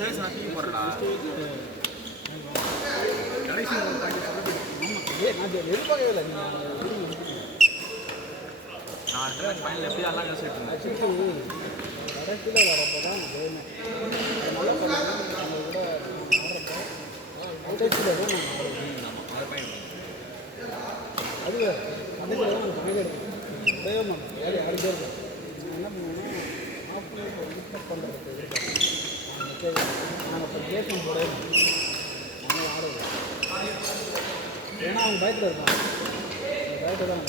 Stage நான் தூக்கி போகிறேன்டா. கடைசி ஆமாம் நான் எதிர்பார்க்கவே இல்லை நீங்கள் நான் அடுத்த மேட்ச் ஃபைனல் எப்படி எல்லாம் யோசிச்சுட்டு இருந்தேன். ஆக்சுவலி கடைசியில் விளாட்றப்ப தான் வேணும் நல்லா சொன்னாங்க அவங்க கூட ஆடுறப்போ கடைசியில் தான் அது பையன் அது வேறு அதுக்கு தான் நம்ம ஃபைனல் எடுக்கணும் தேவை மாட்டோம் வேறு யாரும் பேர் நான் என்ன பண்ணுவேன்னா ஆஃப் இன்ஸ்பெக்ட் பண்ணுறதுக்கு எதிர்பார்க்கணும் நாங்கள் இப்போ கேட்கும் போட நாங்கள் ஆடுவோம் ஏன்னா அவங்க பயத்தில் இருப்பாங்க பயத்தை தான்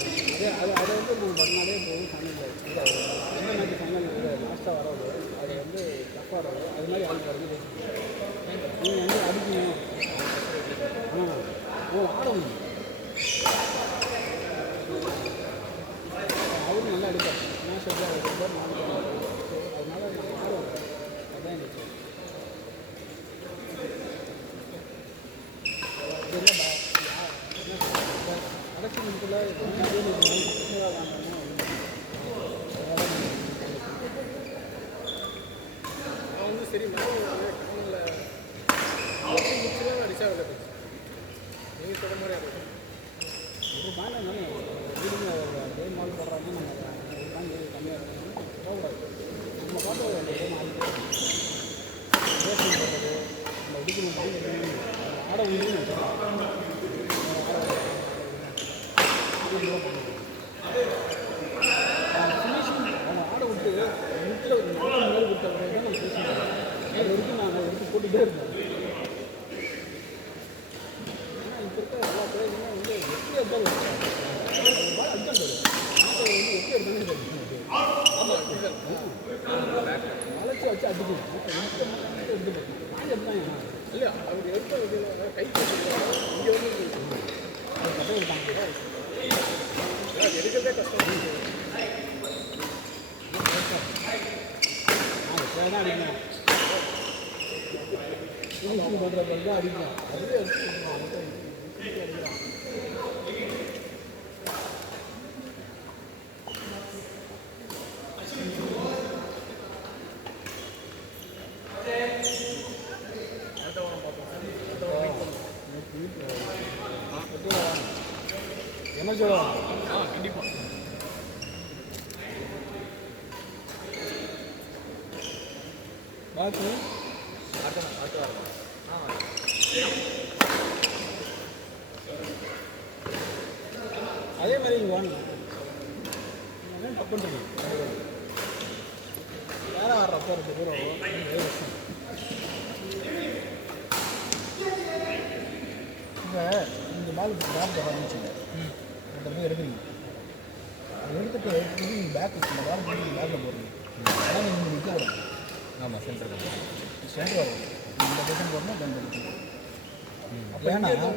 அதை வந்து நம்ம பண்ணாலே போகும் ஃபைனல் எந்த மேட்ச் ஃபைனல் லாஸ்ட்டாக வராது அது வந்து டஃப்பாக வராது அது மாதிரி அவங்க வந்து நீங்கள் வந்து அடிக்கணும் ஆடணும் அவரும் நல்லா அடிப்பார் மேட்ச் எப்படி அடிப்பார் அதனால நான் ஆடுவேன் அதுதான் எனக்கு கடைசி நிமிஷத்தில் நான் வந்து சரி டவுனில் அடிச்சா விட நீங்கள் சொல்கிற மாதிரி ஆகும் ஒரு பாயிண்ட் இருந்தாலும் வீடுங்க கேம் ஆல் போடுறாங்க நம்ம ஒரு பாயிண்ட் கம்மியாக இருக்கணும் போகக்கூடாது நம்ம பார்த்து அந்த கேம் ஆடிட்டு பேசிங் போடுறது நம்ம அடிக்கணும் பாயிண்ட் ஆட உண்டு ஃபினிஷிங் அவங்க ஆட விட்டு வீட்டில் மேலே கொடுத்த தான் நம்ம ஃபினிஷிங் அது வரைக்கும் நாங்கள் எடுத்து போட்டுகிட்டே இருந்தோம் ஏன்னா இப்போ இருக்க எல்லா பிளேயருமே வந்து எப்படி எடுத்தாலும் பால் அடித்தான் தெரியும் நாட்டை வந்து எப்படி எடுத்தாலும் தெரியும் வளர்ச்சி வச்சு அடிக்கணும் எடுத்து நான் எடுத்தாங்க இல்லை அவர் எடுத்த கை இங்கே வந்து கதை எடுத்தாங்க எடுக்கிறதே கஷ்டம் தான் அடிக்கணும் பண்ணுறப்ப தான் அடிக்கணும் அதுவே என்ன சொல்லுவாங்க கண்டிப்பாக பாத்து அதே மாதிரி இங்கே வாங்க தப்புன்றீங்க வேற ஆடுறப்போ ரெண்டு பேரும் இப்போ இந்த பால் பேக் போட ஆரம்பிச்சுங்க ரெண்டு போய் எடுக்கிறீங்க அதை எடுத்துட்டு நீங்கள் பேக் இந்த பால் போட்டு நீங்கள் பேக்கில் போடுறீங்க ஆனால் நீங்கள் நிற்க விடணும் ஆமாம் சென்டர் வரும் இந்த பொசிஷன் போடணும் தென் பண்ணிக்கணும் அப்போ ஏன்னா இல்லை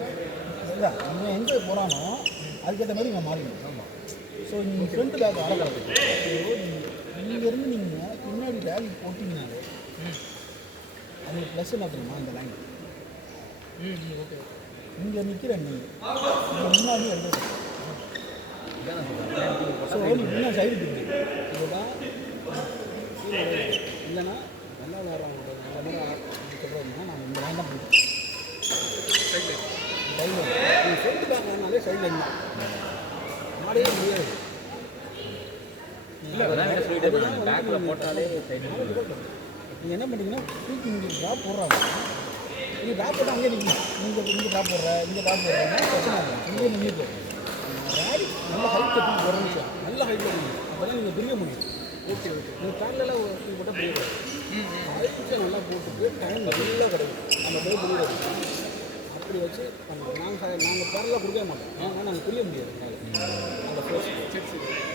இவன் எங்கே போகிறானோ அதுக்கேற்ற மாதிரி இவன் மாறிக்கணும் ஆமாம் ஸோ நீங்கள் ஃப்ரண்ட் பேக் ஆடக்கூடாது இங்கேருந்து நீங்கள் பின்னாடி பேக் போட்டிங்கனாலே அது ப்ளஸ் என்ன தெரியுமா இந்த லைன் ஓகே இங்கே நிற்கிறேன் நீங்கள் முன்னாடி எடுத்து ஸோ நீ இன்னும் சைடு போடுறீங்க இதுதான் இல்லைன்னா நல்லா விளாட்றவங்க நல்ல மாதிரி சொல்கிறோம்னா நான் இந்த லைன் தான் போடுறேன் சைடில் நீங்கள் ஃப்ரண்ட் பேக் வேணாலே சைடு லைன் தான் மாடவே முடியாது பேக்கில் போட்டாலே நீங்கள் என்ன பண்ணுறீங்கன்னா தூக்கி இங்கே ட்ராப் போடுறாங்க நீங்கள் ட்ராப் போட்டால் அங்கேயே நிற்கணும் நீங்கள் இங்கே ட்ராப் போடுற இங்கே ட்ராப் போடுறேன்னா பிரச்சனை இல்லை இங்கே நின்றுட்டு ரேடி நல்ல ஹைட் கட்டி போடுறீங்க நல்ல ஹைட் கட்டி அப்போ தான் நீங்கள் பிரிய முடியும் ஓகே நீங்கள் பேரலாம் போட்டால் புரியாது ஹைட்டை நல்லா போட்டுட்டு டைம் நல்லா கிடைக்கும் நம்ம போய் புரியாது அப்படி வச்சு நாங்கள் பேரலாம் கொடுக்க மாட்டோம் ஏன்னா நாங்கள் புரிய முடியாது அந்த ஃபோர்ஸ்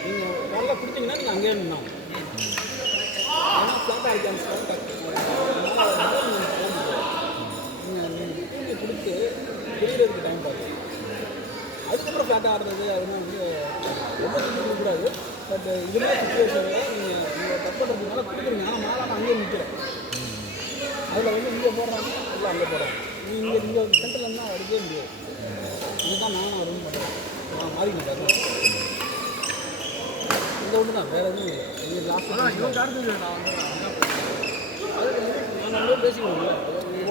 நீங்கள் பேரலாம் கொடுத்தீங்கன்னா நீங்கள் அங்கேயே நின்னா ஏன்னா ஃப்ளாட்டாக இருக்காங்க ஃப்ளாட்டாக நீங்கள் தூங்கி கொடுத்து புரியறதுக்கு டைம் பார்த்து அதுக்கப்புறம் ஃப்ளாட்டாக ஆடுறது அதெல்லாம் வந்து ரொம்ப தூக்கி கொடுக்கூடாது பட் இது மாதிரி சுச்சுவேஷனில் நீங்கள் தப்பு பண்ணுறதுனால கொடுக்குறீங்க ஆனால் மாலாமல் அங்கேயே நிற்கிறேன் அதில் வந்து இங்கே போடுறாங்க இல்லை அங்கே போடுறாங்க இங்கே சென்டரில் இருந்தால் அடிக்கவே முடியாது இதுதான் நானும் ரூம் பண்ணுறேன் நான் மாறிக்கிட்டேன் இந்த ஒன்று தான் வேறு எதுவும் இல்லை நீங்கள் லாஸ்ட் இவங்க அடுத்தது நான் வந்து அதுக்கு நாங்கள் பேசிக்கணும்ல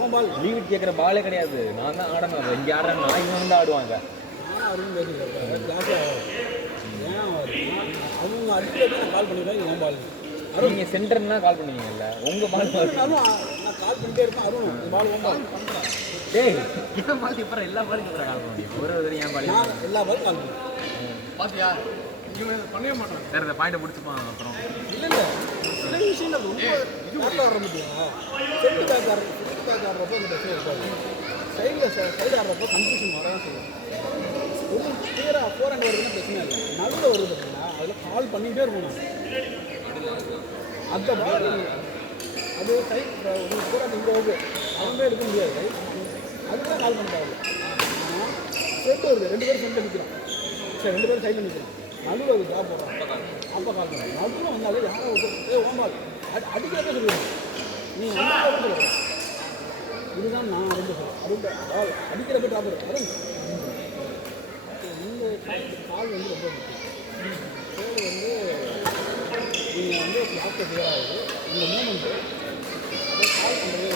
உன் பால் லீவ் கேட்குற பாலே கிடையாது. நான் தான் ஆடணும். அதை இங்கே ஆடுறேன்னா இவங்க வந்து ஆடுவாங்க. நானும் அவரும் பேசிக்கிறேன் ஜாஸ்தி ஆகும். ஏன் ஆகுதுன்னா அவங்க அடிக்கிறதுக்கு நான் கால் பண்ணிடுறேன் உன் பால் அருண். நீங்கள் சென்டர்னா கால் பண்ணுவீங்கல்ல, உங்கள் பால் அருண் நான் கால் பண்ணிட்டே இருக்கேன். அருண் இந்த பால் உன் பால் டேய் என் பால் இப்போ எல்லா பாலுக்கும் அப்புறம் கால் பண்ண முடியும். ஒரு என் பால் நான் எல்லா பாலும் கால் பண்ணுவேன். பார்த்தியா இவன் பண்ணவே மாட்டான். சரி இந்த பாயிண்டை பிடிச்சிப்பான் அப்புறம். இல்லை சில விஷயம் ரொம்ப பேக் ஆடுற முடியுமா செட்டு பேக் ஆடுறப்போ இந்த பிரச்சனை இருக்காது. சைடு ஆடுறப்போ கன்ஃபியூஷன் வரதான் செய்யும். ஒன்றும் கிளியராக 4 அண்ட் வருதுன்னா பிரச்சனை இல்லை. நடுவில் வருது பார்த்தீங்கன்னா அதில் கால் பண்ணிகிட்டே இருக்கணும். அந்த பால் அது சைட் ஒரு போராட்டம் இங்கே ஓகே அதுவே எடுக்க முடியாது. அதுதான் கால் பண்ணுறாங்க. ஆனால் செட்டு வருது 2 பேரும் சென்ட் நிற்கிறோம். சரி 2 பேரும் சைடில் நிற்கிறோம். நடுவில் அது ஜாப் போடுறோம். அப்போ கால் பண்ணுறோம். நடுவில் வந்தாலே யாரோ ஓம்பால் அடிக்கிறதே சொல்லுவேன். நீ வந்து இதுதான் நான் ரொம்ப சொல்லுவேன். பால் அடிக்கிறப்ப டாப் வரும். இந்த கால் வந்து ரொம்ப முக்கியம். தேவை வந்து நீங்கள் வந்து பிளாக்கை கிளியராகுது. இந்த மூமெண்ட்டு கால் பண்ணுறதே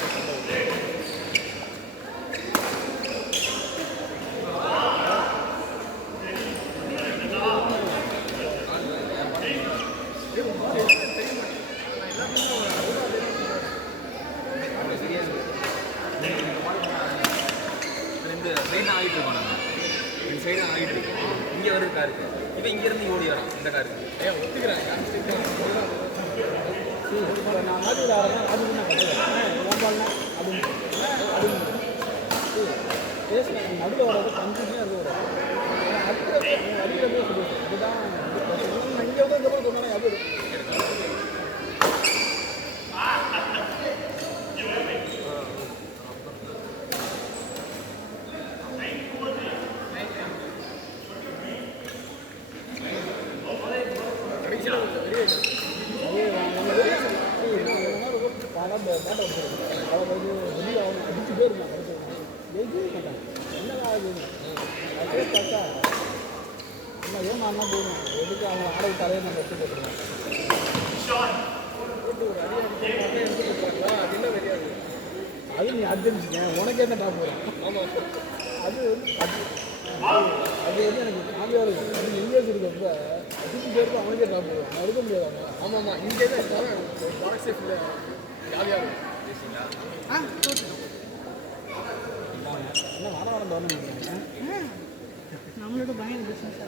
இந்த ட்ரெயின் ஆகிட்டு இருக்கோம். நம்ம இந்த சைடு ஆகிட்டு இருக்கோம். இங்கே வருது காருக்கு. இப்போ இங்கேருந்து ஓடி வரோம் இந்த காருக்கு. ஒத்துக்கிறேன். நான் ஆடி ஆடுறேன். அது என்ன பண்ணுறேன் ஓம்பால்னா அப்படின்னு பேசுகிறேன். நடுவில் வர்றது கன்ஃபியூஷனாக இருக்கு. வரும் அடிக்கிறதே சொல்லுவேன். அதுதான் இங்கே வந்து இந்த மாதிரி சொன்னாலே அது அடிச்சுட்டே இருக்கான். எதுவும் மாட்டான். என்னடா அது அதே பார்த்தா என்ன ஏன் நான் போகணும். எதுக்கு அவங்க ஆட விட்டாலே நம்ம எடுத்து போட்டுருவோம். அது நீ அடிச்சுட்டேன் உனக்கு என்ன டாப் வரும். ஆமாம் அது வந்து அது வந்து எனக்கு காமியாக இருக்கும். அது எங்கே இருக்கிறப்ப அடிச்சு பேருக்கு அவனுக்கே டாப் வரும். நான் எடுக்க முடியாது. அவங்க ஆமாம் இங்கே தான் ப்ராடக்ட் சேஃபில் ஜாலியாக இருக்கும். என்ன வாரம் நம்மளோட பயங்கர பிஸ்னஸ்